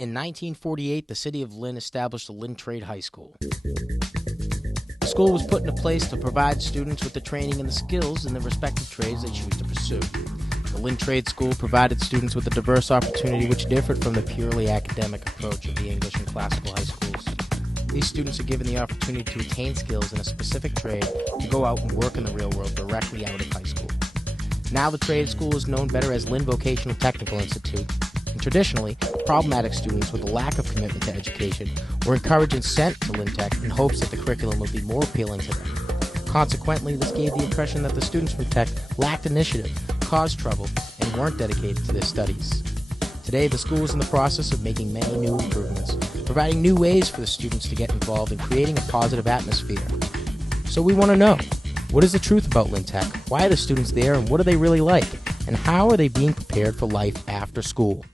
In 1948, the city of Lynn established the Lynn Trade High School. The school was put into place to provide students with the training and the skills in the respective trades they choose to pursue. The Lynn Trade School provided students with a diverse opportunity which differed from the purely academic approach of the English and classical high schools. These students are given the opportunity to attain skills in a specific trade to go out and work in the real world directly out of high school. Now the trade school is known better as Lynn Vocational Technical Institute. And traditionally, problematic students with a lack of commitment to education were encouraged and sent to Lynn Tech in hopes that the curriculum would be more appealing to them. Consequently, this gave the impression that the students from Tech lacked initiative, caused trouble, and weren't dedicated to their studies. Today, the school is in the process of making many new improvements, providing new ways for the students to get involved in creating a positive atmosphere. So we want to know, what is the truth about Lynn Tech? Why are the students there, and what are they really like? And how are they being prepared for life after school?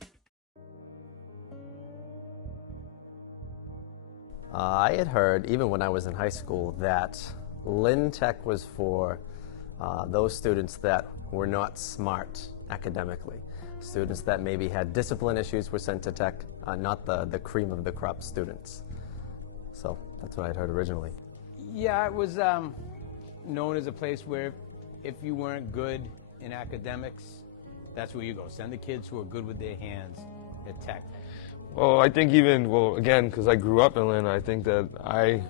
I had heard, even when I was in high school, that Lynn Tech was for those students that were not smart academically. Students that maybe had discipline issues were sent to Tech, not the cream of the crop students. So that's what I'd heard originally. Yeah, it was known as a place where if you weren't good in academics, that's where you go. Send the kids who are good with their hands at Tech. Well, I think even, well, again, because I grew up in Lynn, I think that I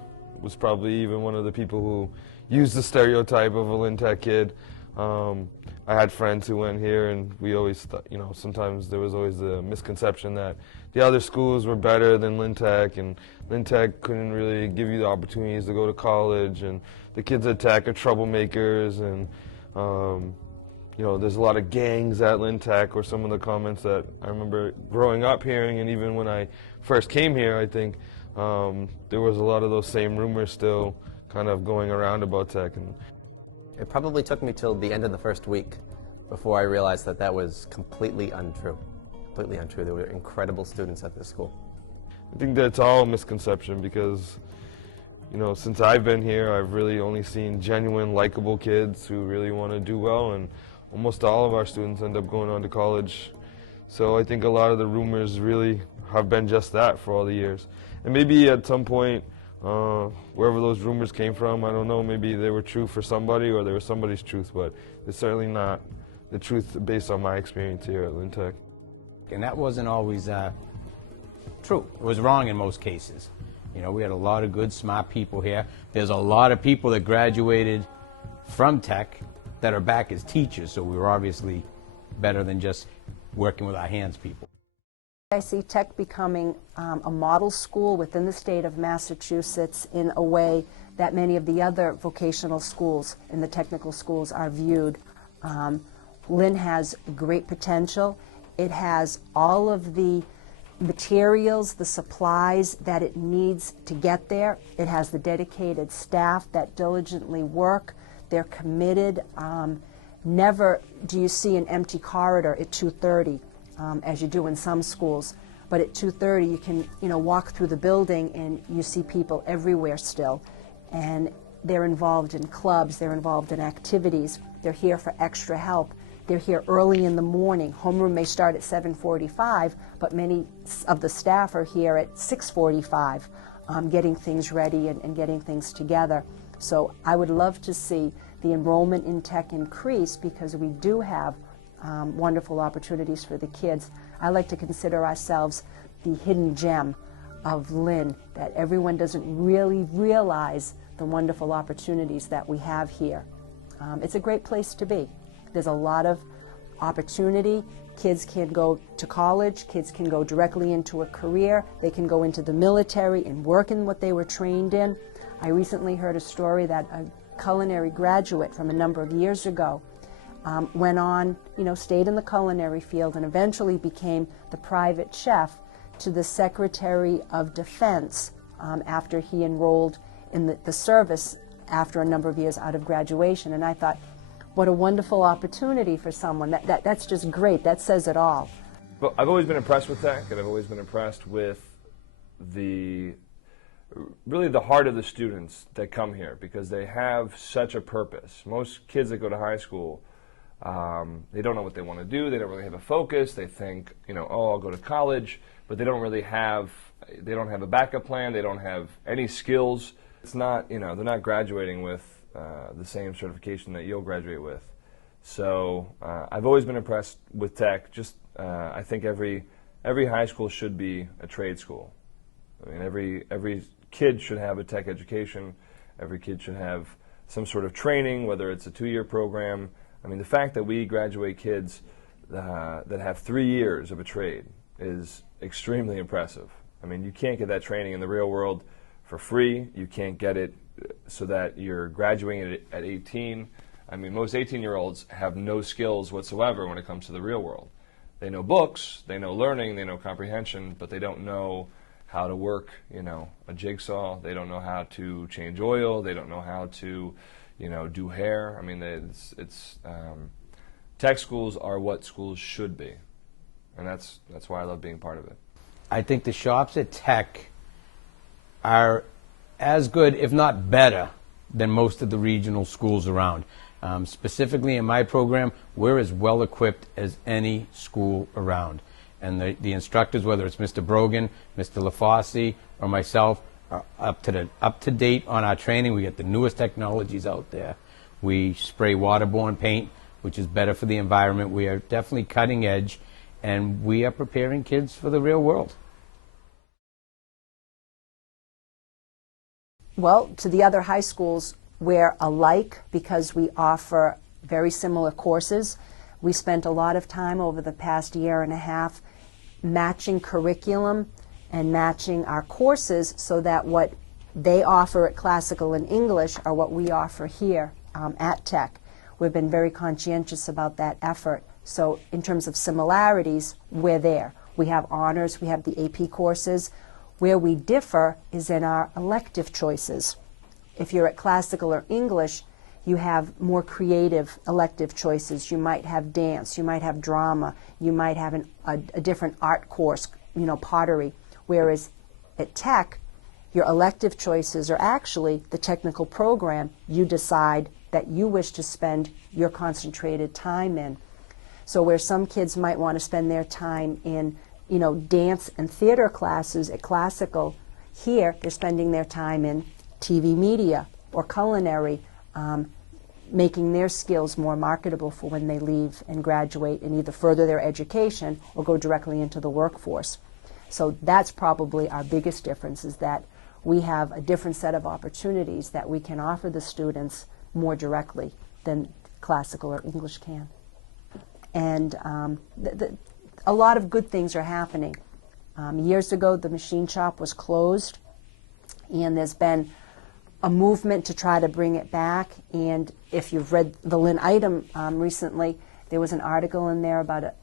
was probably even one of the people who used the stereotype of a Lynn Tech kid. I had friends who went here, and we always thought, you know, sometimes there was always the misconception that the other schools were better than Lynn Tech, and Lynn Tech couldn't really give you the opportunities to go to college, and the kids at Tech are troublemakers, and you know, there's a lot of gangs at Lynn Tech, or some of the comments that I remember growing up hearing, and even when I first came here, I think there was a lot of those same rumors still kind of going around about Tech. And it probably took me till the end of the first week before I realized that that was completely untrue. Completely untrue. There were incredible students at this school. I think that's all a misconception because, you know, since I've been here, I've really only seen genuine, likable kids who really want to do well, and almost all of our students end up going on to college. So I think a lot of the rumors really have been just that for all the years. And maybe at some point, wherever those rumors came from, I don't know, maybe they were true for somebody or they were somebody's truth, but it's certainly not the truth based on my experience here at Lynn Tech. And that wasn't always true. It was wrong in most cases. You know, we had a lot of good, smart people here. There's a lot of people that graduated from Tech that are back as teachers, so we were obviously better than just working with our hands people. I see Tech becoming a model school within the state of Massachusetts in a way that many of the other vocational schools and the technical schools are viewed. Lynn has great potential. It has all of the materials, the supplies that it needs to get there. It has the dedicated staff that diligently work. They're committed. Never do you see an empty corridor at 2:30. As you do in some schools, but at 2:30 you can, you know, walk through the building and you see people everywhere still, and they're involved in clubs, they're involved in activities, they're here for extra help, they're here early in the morning. Homeroom may start at 7:45, but many of the staff are here at 6:45, getting things ready and getting things together. So I would love to see the enrollment in Tech increase because we do have wonderful opportunities for the kids. I like to consider ourselves the hidden gem of Lynn, that everyone doesn't really realize the wonderful opportunities that we have here. It's a great place to be. There's a lot of opportunity. Kids can go to college, kids can go directly into a career, they can go into the military and work in what they were trained in. I recently heard a story that a culinary graduate from a number of years ago went on, you know, stayed in the culinary field and eventually became the private chef to the Secretary of Defense after he enrolled in the service after a number of years out of graduation. And I thought, what a wonderful opportunity for someone. That's just great. That says it all. Well, I've always been impressed with Tech, and I've always been impressed with really the heart of the students that come here because they have such a purpose. Most kids that go to high school, they don't know what they want to do. They don't really have a focus. They think, you know, oh, I'll go to college. but they don't have a backup plan, they don't have any skills. It's not, they're not graduating with the same certification that you'll graduate with. So I've always been impressed with tech. I think every high school should be a trade school. I mean, every kid should have a tech education. Every kid should have some sort of training, whether it's a 2-year program. I mean, the fact that we graduate kids that have 3 years of a trade is extremely impressive. I mean, you can't get that training in the real world for free. You can't get it so that you're graduating at 18. I mean, most 18-year-olds have no skills whatsoever when it comes to the real world. They know books, they know learning, they know comprehension, but they don't know how to work, a jigsaw. They don't know how to change oil. They don't know how to, do hair. I mean, tech schools are what schools should be, and that's why I love being part of it. I think the shops at Tech are as good, if not better, than most of the regional schools around. Specifically in my program, we're as well equipped as any school around. And the instructors, whether it's Mr. Brogan, Mr. LaFosse, or myself, are up to date on our training. We get the newest technologies out there. We spray waterborne paint, which is better for the environment. We are definitely cutting edge, and we are preparing kids for the real world. Well, to the other high schools, we're alike because we offer very similar courses. We spent a lot of time over the past year and a half matching curriculum and matching our courses so that what they offer at Classical and English are what we offer here at Tech. We've been very conscientious about that effort. So in terms of similarities, we're there. We have honors, we have the AP courses. Where we differ is in our elective choices. If you're at Classical or English, you have more creative elective choices. You might have dance, you might have drama, you might have a different art course, pottery. Whereas at Tech, your elective choices are actually the technical program you decide that you wish to spend your concentrated time in. So where some kids might want to spend their time in, dance and theater classes at Classical, here they're spending their time in TV media or culinary, making their skills more marketable for when they leave and graduate and either further their education or go directly into the workforce. So that's probably our biggest difference, is that we have a different set of opportunities that we can offer the students more directly than Classical or English can. And a lot of good things are happening. Years ago, the machine shop was closed, and there's been a movement to try to bring it back. And if you've read the Lynn item recently, there was an article in there about a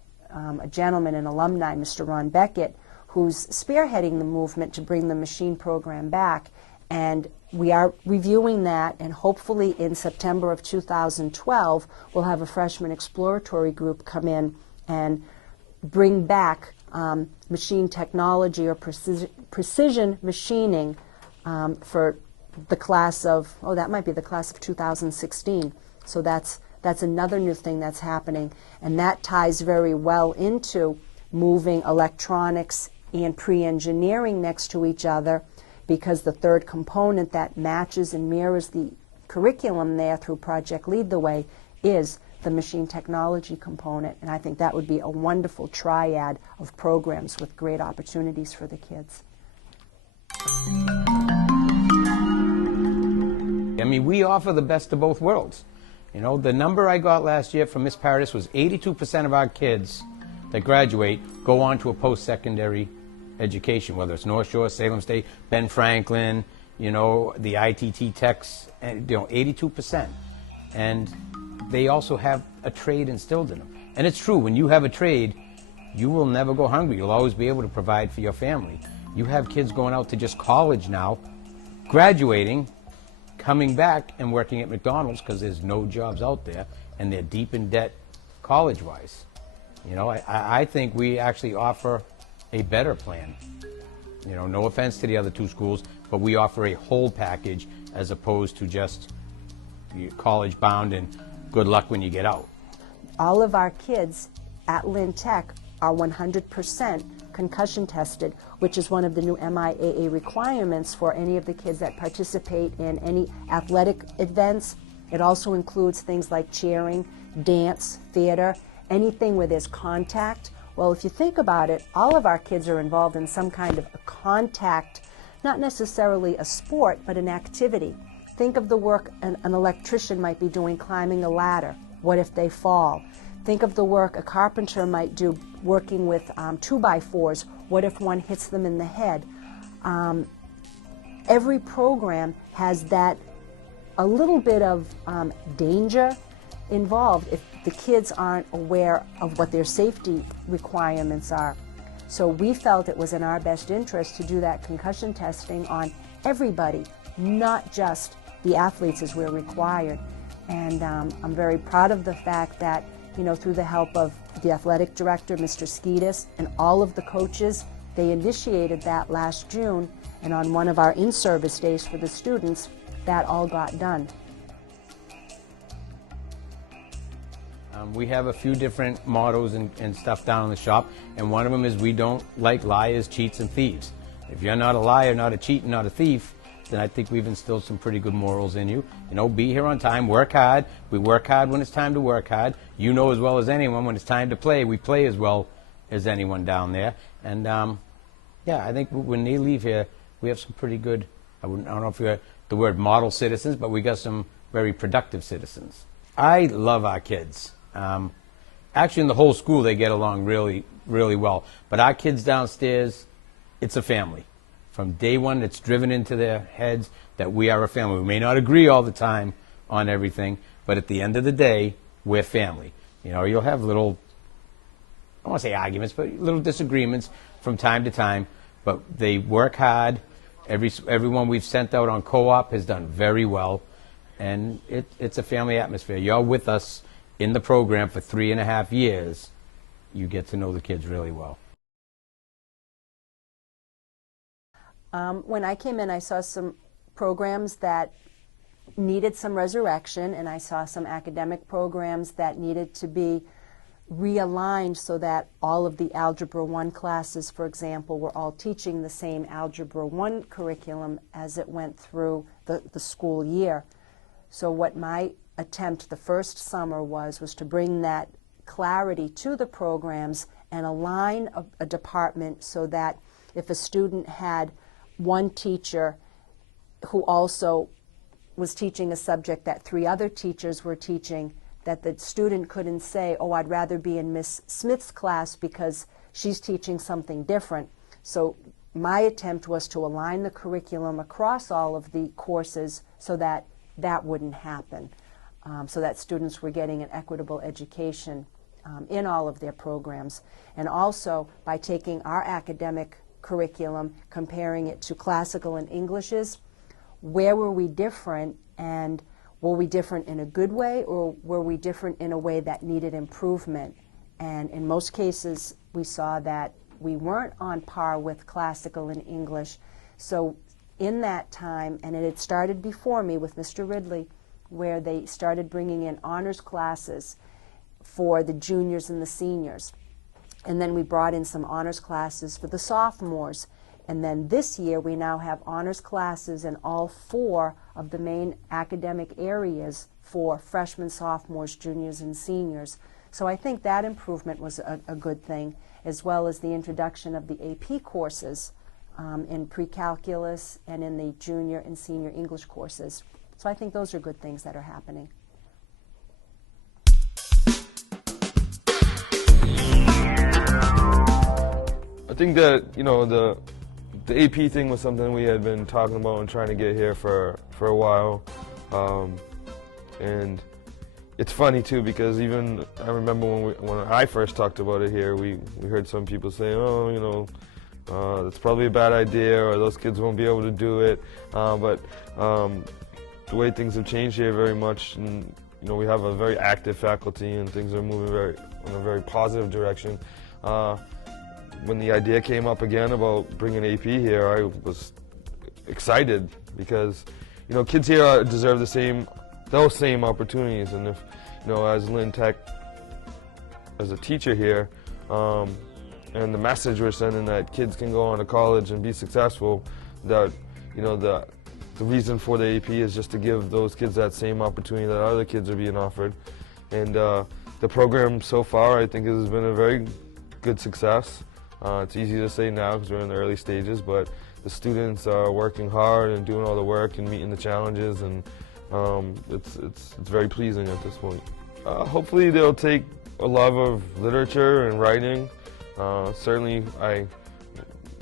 gentleman, an alumni, Mr. Ron Beckett, who's spearheading the movement to bring the machine program back. And we are reviewing that, and hopefully in September of 2012, we'll have a freshman exploratory group come in and bring back machine technology or precision machining for the class of, that might be the class of 2016. So that's another new thing that's happening, and that ties very well into moving electronics and pre-engineering next to each other, because the third component that matches and mirrors the curriculum there through Project Lead the Way is the machine technology component. And I think that would be a wonderful triad of programs with great opportunities for the kids. I mean, we offer the best of both worlds. The number I got last year from Miss Paradis was 82% of our kids that graduate go on to a post-secondary education, whether it's North Shore, Salem State, Ben Franklin, the ITT techs, and 82%. And they also have a trade instilled in them. And it's true, when you have a trade, you will never go hungry. You'll always be able to provide for your family. You have kids going out to just college now, graduating, coming back and working at McDonald's because there's no jobs out there, and they're deep in debt college-wise. I think we actually offer a better plan. No offense to the other two schools, but we offer a whole package as opposed to just college bound and good luck when you get out. All of our kids at Lynn Tech are 100% concussion tested, which is one of the new MIAA requirements for any of the kids that participate in any athletic events. It also includes things like cheering, dance, theater, anything where there's contact. Well, if you think about it, all of our kids are involved in some kind of a contact, not necessarily a sport, but an activity. Think of the work an electrician might be doing climbing a ladder. What if they fall? Think of the work a carpenter might do working with 2x4s. What if one hits them in the head? Every program has that a little bit of danger involved if the kids aren't aware of what their safety requirements are. So we felt it was in our best interest to do that concussion testing on everybody, not just the athletes as we're required. And I'm very proud of the fact that, you know, through the help of the athletic director, Mr. Skeetis, and all of the coaches, they initiated that last June, and on one of our in-service days for the students, that all got done. We have a few different mottos and stuff down in the shop, and one of them is we don't like liars, cheats, and thieves. If you're not a liar, not a cheat, not a thief, then I think we've instilled some pretty good morals in you. You know, be here on time, work hard. We work hard when it's time to work hard. You know as well as anyone when it's time to play, we play as well as anyone down there. And yeah, I think when they leave here, we have some pretty good, I don't know if you're the word model citizens, but we got some very productive citizens. I love our kids. Actually, in the whole school, they get along really, really well. But our kids downstairs, it's a family. From day one, it's driven into their heads that we are a family. We may not agree all the time on everything, but at the end of the day, we're family. You know, you'll have little, I don't want to say arguments, but little disagreements from time to time, but they work hard. Everyone we've sent out on co-op has done very well, and it's a family atmosphere. You're with us in the program for 3.5 years. You get to know the kids really well. When I came in, I saw some programs that needed some resurrection, and I saw some academic programs that needed to be realigned so that all of the Algebra 1 classes, for example, were all teaching the same Algebra 1 curriculum as it went through the school year. So what my attempt the first summer was to bring that clarity to the programs and align a department so that if a student had one teacher who also was teaching a subject that 3 other teachers were teaching, that the student couldn't say, oh, I'd rather be in Miss Smith's class because she's teaching something different. So my attempt was to align the curriculum across all of the courses so that that wouldn't happen, so that students were getting an equitable education in all of their programs. And also by taking our academic curriculum, comparing it to classical and Englishes, where were we different, and were we different in a good way, or were we different in a way that needed improvement? And in most cases, we saw that we weren't on par with classical and English. So in that time, and it had started before me with Mr. Ridley, where they started bringing in honors classes for the juniors and the seniors. And then we brought in some honors classes for the sophomores. And then this year we now have honors classes in all 4 of the main academic areas for freshmen, sophomores, juniors, and seniors. So I think that improvement was a good thing, as well as the introduction of the AP courses in pre-calculus and in the junior and senior English courses. So I think those are good things that are happening. I think that, you know, the AP thing was something we had been talking about and trying to get here for a while. And it's funny too, because even I remember when I first talked about it here, we heard some people say, oh, you know, that's probably a bad idea, or those kids won't be able to do it. But the way things have changed here very much, and you know, we have a very active faculty and things are moving in a very positive direction. When the idea came up again about bringing AP here, I was excited because, you know, kids here deserve those same opportunities. And if, you know, as Lynn Tech, as a teacher here, and the message we're sending that kids can go on to college and be successful, that, you know, the reason for the AP is just to give those kids that same opportunity that other kids are being offered. And the program so far, I think, has been a very good success. It's easy to say now because we're in the early stages, but the students are working hard and doing all the work and meeting the challenges, and it's very pleasing at this point. Hopefully they'll take a love of literature and writing. Certainly,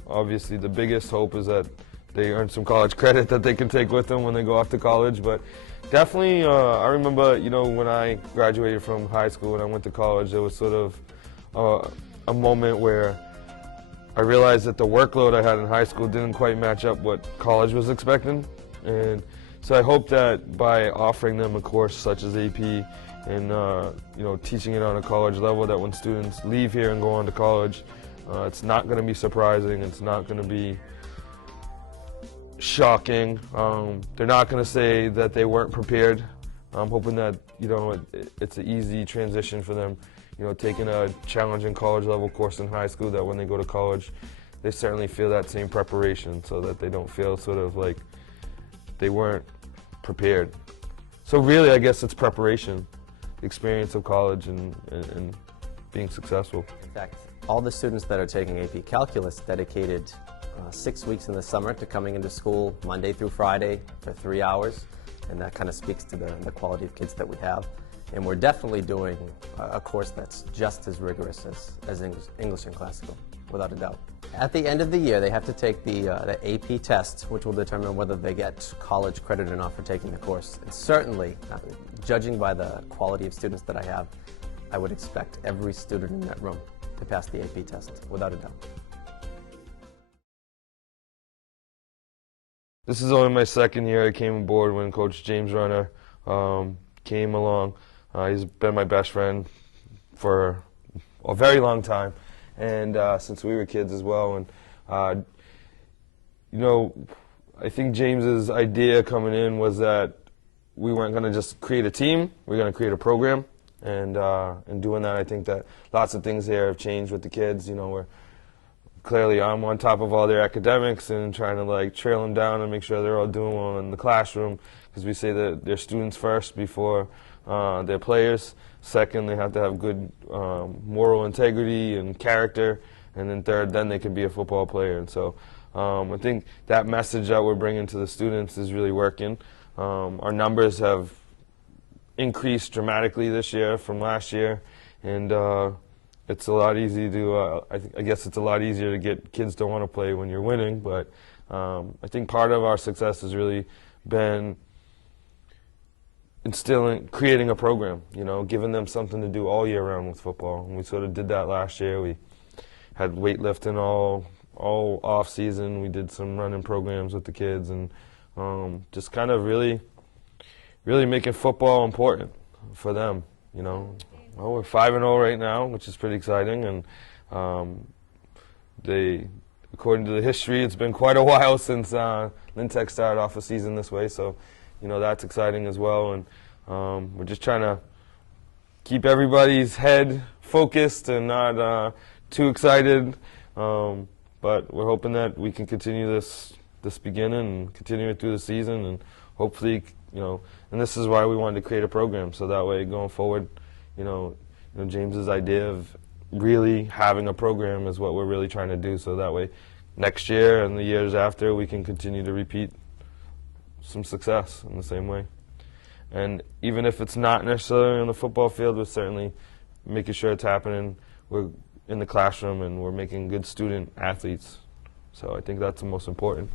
obviously the biggest hope is that they earn some college credit that they can take with them when they go off to college. But definitely, I remember, you know, when I graduated from high school and I went to college, there was sort of a moment where I realized that the workload I had in high school didn't quite match up what college was expecting. And so I hope that by offering them a course such as AP and you know, teaching it on a college level, that when students leave here and go on to college, it's not going to be surprising. It's not going to be shocking. They're not going to say that they weren't prepared. I'm hoping that, you know, it's an easy transition for them, you know, taking a challenging college level course in high school, that when they go to college, they certainly feel that same preparation, so that they don't feel sort of like they weren't prepared. So really, I guess it's preparation, the experience of college and being successful. In fact, all the students that are taking AP Calculus dedicated 6 weeks in the summer to coming into school Monday through Friday for 3 hours, and that kind of speaks to the quality of kids that we have. And we're definitely doing a course that's just as rigorous as English and Classical, without a doubt. At the end of the year, they have to take the AP test, which will determine whether they get college credit or not for taking the course. And certainly, judging by the quality of students that I have, I would expect every student in that room to pass the AP test, without a doubt. This is only my second year I came aboard when Coach James Runner came along. He's been my best friend for a very long time, and since we were kids as well. And you know, I think James's idea coming in was that we weren't going to just create a team; we were going to create a program. And in doing that, I think that lots of things here have changed with the kids. You know, clearly I'm on top of all their academics and trying to like trail them down and make sure they're all doing well in the classroom, because we say that they're students first before they're players. Second, they have to have good moral integrity and character, and then third, then they can be a football player. And so I think that message that we're bringing to the students is really working. Our numbers have increased dramatically this year from last year, and it's a lot easy to, I guess it's a lot easier to get kids to want to play when you're winning, but I think part of our success has really been creating a program, you know, giving them something to do all year round with football. And we sort of did that last year. We had weightlifting all off season. We did some running programs with the kids, and just kind of really making football important for them, you know. Well, we're 5-0 right now, which is pretty exciting, and according to the history, it's been quite a while since LynnTech started off a season this way, so you know, that's exciting as well. And we're just trying to keep everybody's head focused and not too excited, but we're hoping that we can continue this beginning and continue it through the season, and hopefully, you know, and this is why we wanted to create a program, so that way going forward, you know, James's idea of really having a program is what we're really trying to do, so that way next year and the years after we can continue to repeat some success in the same way. And even if it's not necessarily on the football field, we're certainly making sure it's happening. We're in the classroom and we're making good student athletes. So I think that's the most important.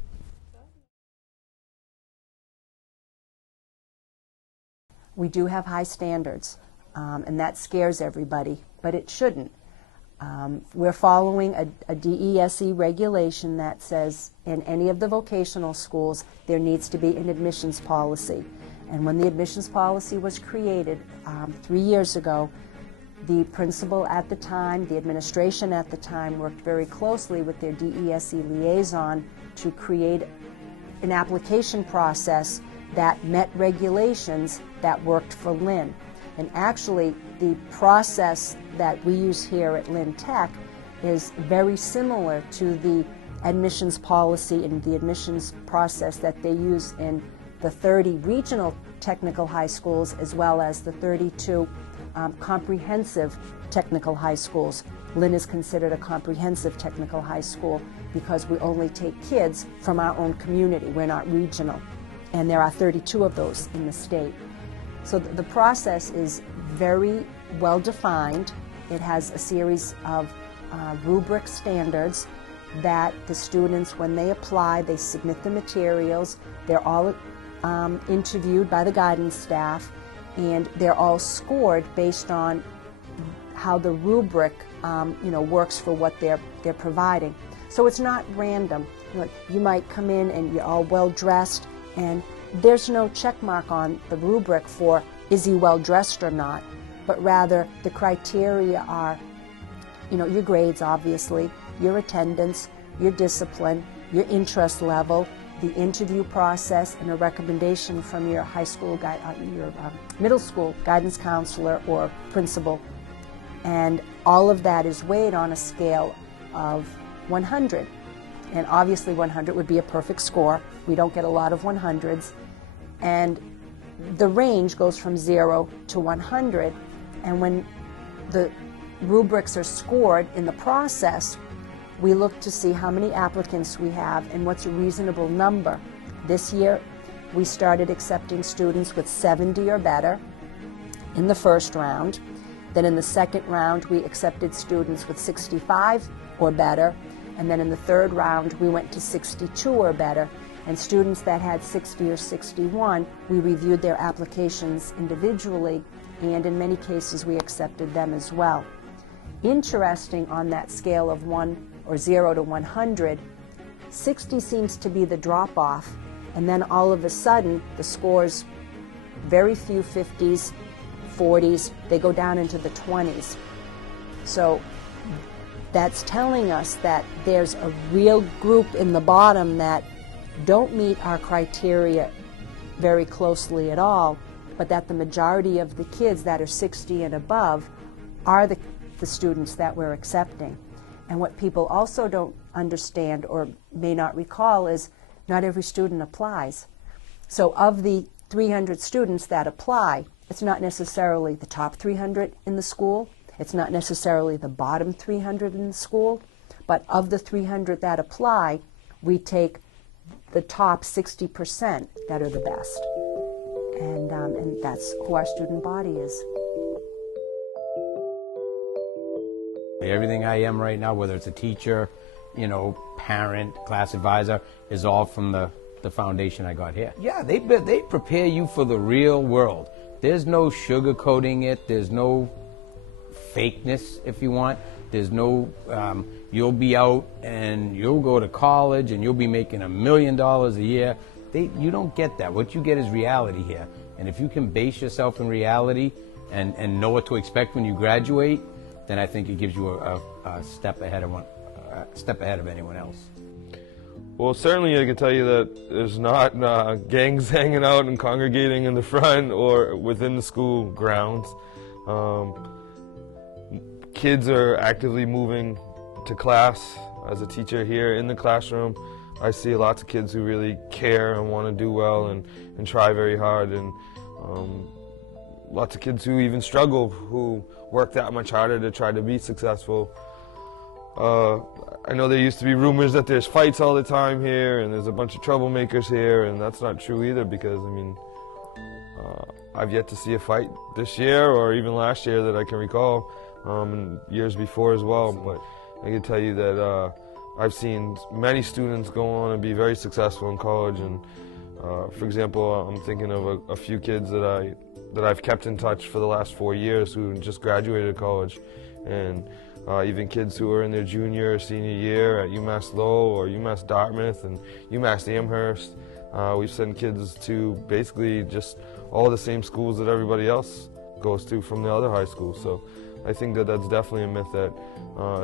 We do have high standards, and that scares everybody, but it shouldn't. We're following a DESE regulation that says in any of the vocational schools there needs to be an admissions policy. And when the admissions policy was created 3 years ago, the principal at the time, the administration at the time, worked very closely with their DESE liaison to create an application process that met regulations that worked for Lynn. And actually, the process that we use here at LynnTech is very similar to the admissions policy and the admissions process that they use in the 30 regional technical high schools as well as the 32 comprehensive technical high schools. Lynn is considered a comprehensive technical high school because we only take kids from our own community. We're not regional. And there are 32 of those in the state. So the process is very well defined. It has a series of rubric standards that the students, when they apply, they submit the materials. They're all interviewed by the guidance staff, and they're all scored based on how the rubric works for what they're providing. So it's not random. You might come in and you're all well dressed, and there's no check mark on the rubric for is he well dressed or not, but rather the criteria are your grades, obviously, your attendance, your discipline, your interest level, the interview process, and a recommendation from your high school your middle school guidance counselor or principal. And all of that is weighed on a scale of 100. And obviously 100 would be a perfect score. We don't get a lot of 100s. And the range goes from 0 to 100. And when the rubrics are scored in the process, we look to see how many applicants we have and what's a reasonable number. This year, we started accepting students with 70 or better in the first round. Then in the second round, we accepted students with 65 or better. And then in the third round, we went to 62 or better. And students that had 60 or 61, we reviewed their applications individually, and in many cases, we accepted them as well. Interesting, on that scale of 0 to 100, 60 seems to be the drop-off, and then all of a sudden, the scores, very few 50s, 40s, they go down into the 20s. So that's telling us that there's a real group in the bottom that don't meet our criteria very closely at all, but that the majority of the kids that are 60 and above are the students that we're accepting. And what people also don't understand or may not recall is not every student applies. So of the 300 students that apply, it's not necessarily the top 300 in the school, it's not necessarily the bottom 300 in the school, but of the 300 that apply, we take the top 60% that are the best. And that's who our student body is. Everything I am right now, whether it's a teacher, parent, class advisor, is all from the foundation I got here. Yeah, they prepare you for the real world. There's no sugarcoating it. There's no fakeness, if you want. There's no, you'll be out and you'll go to college and you'll be making $1 million a year. You don't get that. What you get is reality here. And if you can base yourself in reality and know what to expect when you graduate, then I think it gives you a step ahead of anyone else. Well, certainly I can tell you that there's not gangs hanging out and congregating in the front or within the school grounds. Kids are actively moving to class. As a teacher here in the classroom, I see lots of kids who really care and want to do well and try very hard, and lots of kids who even struggle, who work that much harder to try to be successful. I know there used to be rumors that there's fights all the time here and there's a bunch of troublemakers here, and that's not true either, because I've yet to see a fight this year or even last year that I can recall, and years before as well. But I can tell you that I've seen many students go on and be very successful in college. And for example, I'm thinking of a few kids that I've kept in touch for the last 4 years who just graduated college, and even kids who are in their junior or senior year at UMass Lowell or UMass Dartmouth and UMass Amherst. We've sent kids to basically just all the same schools that everybody else goes to from the other high schools. So I think that that's definitely a myth that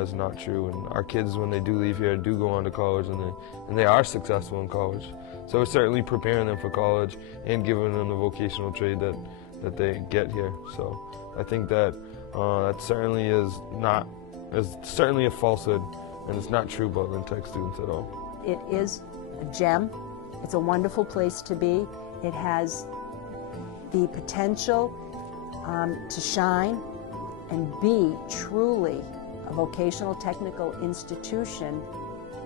is not true. And our kids, when they do leave here, do go on to college, and they are successful in college. So it's certainly preparing them for college and giving them the vocational trade that they get here. So I think that that certainly is not is certainly a falsehood, and it's not true about LynnTech students at all. It is a gem. It's a wonderful place to be. It has the potential to shine and be truly a vocational technical institution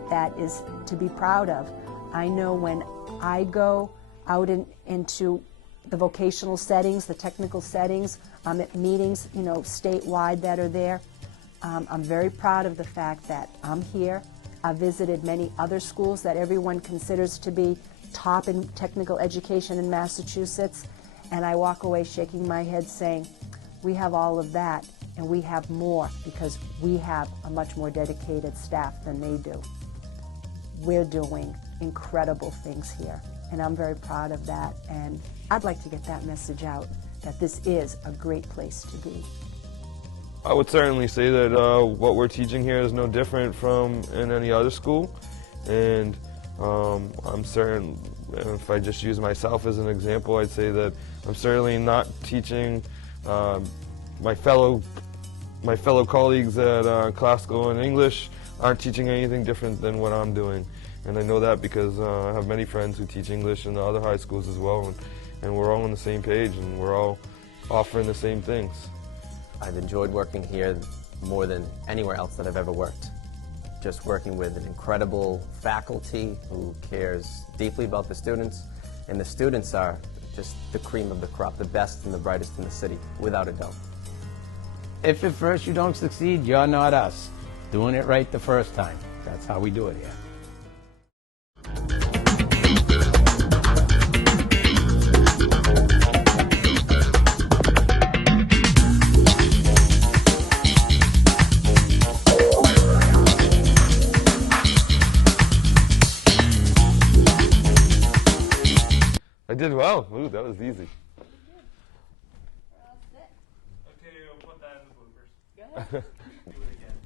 that is to be proud of. I know when I go out into the vocational settings, the technical settings, at meetings, statewide that are there, I'm very proud of the fact that I'm here. I've visited many other schools that everyone considers to be top in technical education in Massachusetts, and I walk away shaking my head saying, we have all of that, and we have more because we have a much more dedicated staff than they do. We're doing incredible things here, and I'm very proud of that, and I'd like to get that message out, that this is a great place to be. I would certainly say that what we're teaching here is no different from in any other school, and I'm certain, if I just use myself as an example, I'd say that I'm certainly not teaching my fellow colleagues at classical and English aren't teaching anything different than what I'm doing, and I know that because I have many friends who teach English in the other high schools as well, and we're all on the same page and we're all offering the same things. I've enjoyed working here more than anywhere else that I've ever worked. Just working with an incredible faculty who cares deeply about the students, and the students are just the cream of the crop, the best and the brightest in the city, without a doubt. If at first you don't succeed, you're not us. Doing it right the first time. That's how we do it here. I did well. Ooh, that was easy. Okay, we'll put that in the bloopers. Do it again.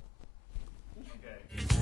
Okay.